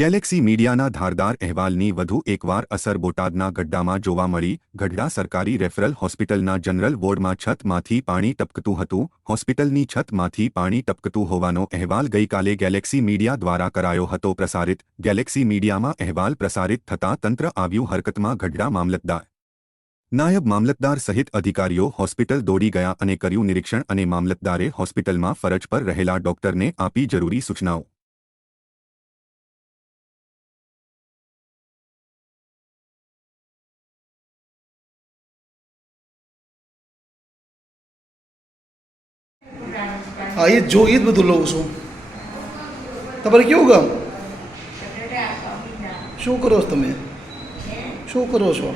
Galaxy મીડિયાના ધારદાર અહેવાલની વધુ એકવાર અસર બોટાદના ગઢડામાં જોવા મળી. ગઢડા સરકારી રેફરલ હોસ્પિટલના જનરલ વોર્ડમાં છતમાંથી પાણી ટપકતું હતું. હોસ્પિટલની છતમાંથી પાણી ટપકતું હોવાનો અહેવાલ ગઈકાલે ગેલેક્સી મીડિયા દ્વારા કરાયો હતો પ્રસારિત. ગેલેક્સી મીડિયામાં અહેવાલ પ્રસારિત થતાં તંત્ર આવ્યું હરકતમાં ગઢડા મામલતદાર. નાયબ મામલતદાર સહિત અધિકારીઓ હોસ્પિટલ દોડી ગયા અને કર્યું નિરીક્ષણ અને મામલતદારે હોસ્પિટલમાં ફરજ પર રહેલા ડોક્ટરને આપી જરૂરી સૂચનાઓ. હા, એ જ એ જ બધું લઉં છું. તમારે કેવું ગામ? શું કરો છો તમે? શું કરો છો?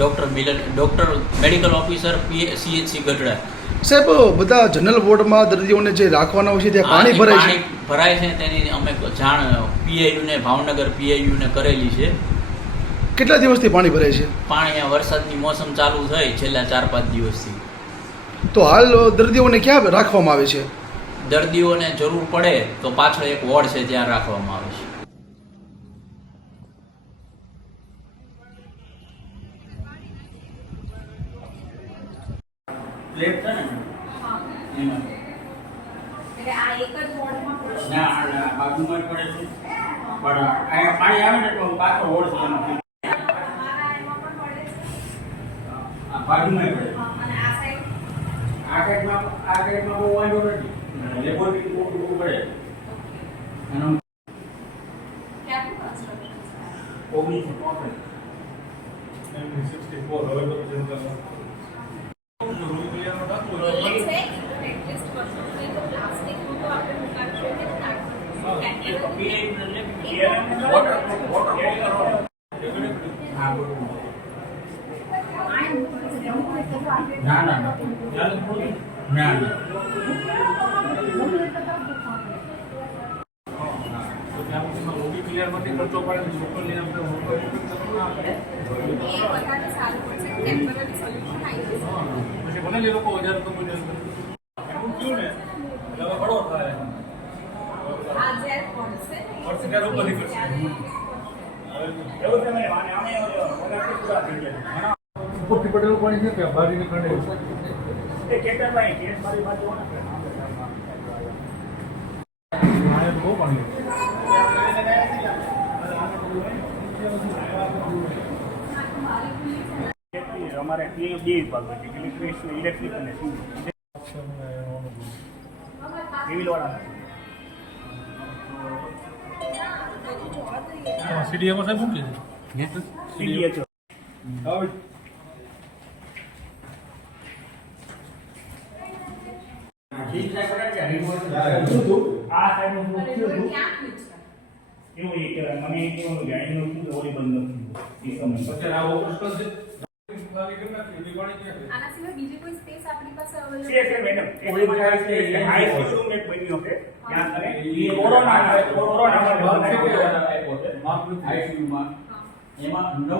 Doctor Milan doctor medical officer CHC Gadhada. સાહેબ બધા જનરલ વોર્ડમાં દર્દીઓને જે રાખવાના હોય છે ત્યાં પાણી ભરાય છે? ભરાય છે તેની અમે જાણ પીઆઈયુને ભાવનગર પીઆઈયુને કરેલી છે. કેટલા દિવસથી પાણી ભરાય છે? પાણી આ વરસાદની મોસમ ચાલુ થઈ છેલ્લા ચાર પાંચ દિવસથી. તો હાલ દર્દીઓને ક્યાં રાખવામાં આવે છે? દર્દીઓને જરૂર પડે તો પાછળ એક વોર્ડ છે ત્યાં રાખવામાં આવે છે પ્લેટ છે ને? એમાં. એટલે આ એક જ વોર્ડમાં પડે ના આ બાજુમાં પડે છે. પણ અહીંયા પાણી આવે ને તો પાછો હોડ છે. એમાં પણ પડે આ બાજુમાં પડે અને આ સાઈડ આ સાઈડમાં આ સાઈડમાં બહુ વાંધો નથી. લેબોરેટરી બહુ પડે એનો ક્યાંથી કન્સ્ટ્રક્શન છે ઓગણીસો ચોસઠ એ છે એટલીસ્ટ વર્ષો સુધી તો પ્લાસ્ટિકનું તો આપણે મુકાવીશું કે ના ના ના ના ના એ વધારે સારું પડશે ટેમ્પરરી સોલ્યુશન આવી જશે આ જ્યારે પડશે ત્યારે ઉપરથી કરશે. ઉપરથી પડેલું પાણી છે કે બારીને કારણે અહીંયા તો બહુ પાણી છે. અમારે બે બે વિભાગ હોય છે ઇલેક્ટ્રિક ઇલેક્ટ્રિક અને સિવિલ. સિવિલ વાળા સાહેબ શું કહે સીડીએચઓ આ છે? એવું એ મને એ કહેવાનું અહીંનું શું ઓલી બંધ નથી એ સમય. અત્યારે આવો પ્રશ્ન છે. ખાલી કરી નાખી, બીજું પાણી ક્યાં છે? આના સિવાય બીજી કોઈ સ્પેસ આપણી પાસે અવેલેબલ છે મેડમ ઓલી પાસે આઈસીયુ રૂમ એક બન્યો છે ત્યાં કને કોરોના છે એમાં